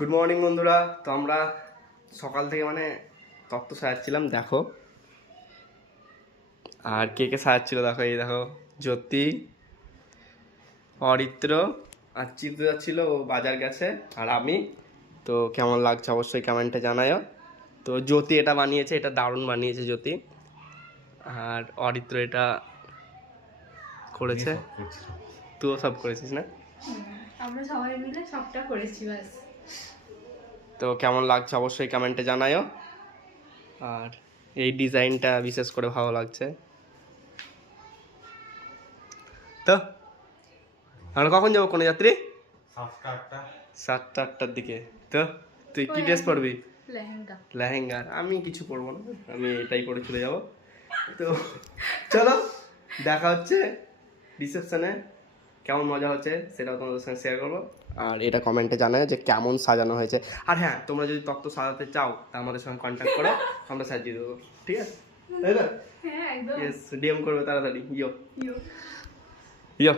Good morning বন্ধুরা। তো আমরা সকাল থেকে মানে তত্ত্ব সাজাচ্ছিলাম, দেখো। আর কে কে সাজাচ্ছিল দেখো, এই দেখো জ্যোতি, অরিত্র আর চিত্র যাচ্ছিল, ও বাজার গেছে। আর আমি। তো কেমন লাগছে অবশ্যই কমেন্টে জানায়ও। তো জ্যোতি এটা বানিয়েছে, এটা দারুণ বানিয়েছে জ্যোতি। আর অরিত্র এটা করেছে। তুইও সব করেছিস না? আমরা সবাই মিলে সবটা করেছি বাস। তো কেমন লাগছে অবশ্যই কমেন্টে জানায়ও। আর এই ডিজাইনটা বিশেষ করে ভালো লাগছে। তো আমরা কখন যাবো কোনো যাত্রী? 7টা-8টার দিকে। তো তুই কি ড্রেস পরবি? লেহেঙ্গা। লেহেঙ্গা। আমি কিছু পরবো না, আমি এটাই পরে চলে যাব। তো চলো, দেখা হচ্ছে রিসেপশনে। কেমন মজা হচ্ছে সেটাও তোমাদের সঙ্গে শেয়ার করবো। আর এটা কমেন্টে জানায় যে কেমন সাজানো হয়েছে। আর হ্যাঁ, তোমরা যদি তত্ত্ব সাজাতে চাও তা আমাদের সঙ্গে কন্ট্যাক্ট করো, আমরা সাজিয়ে দেবো। ঠিক আছে, তাই না? হ্যাঁ একদম। ইয়েস, ডিএম করবে তাড়াতাড়ি। ইয়ো ইয়ো। ইয়ো।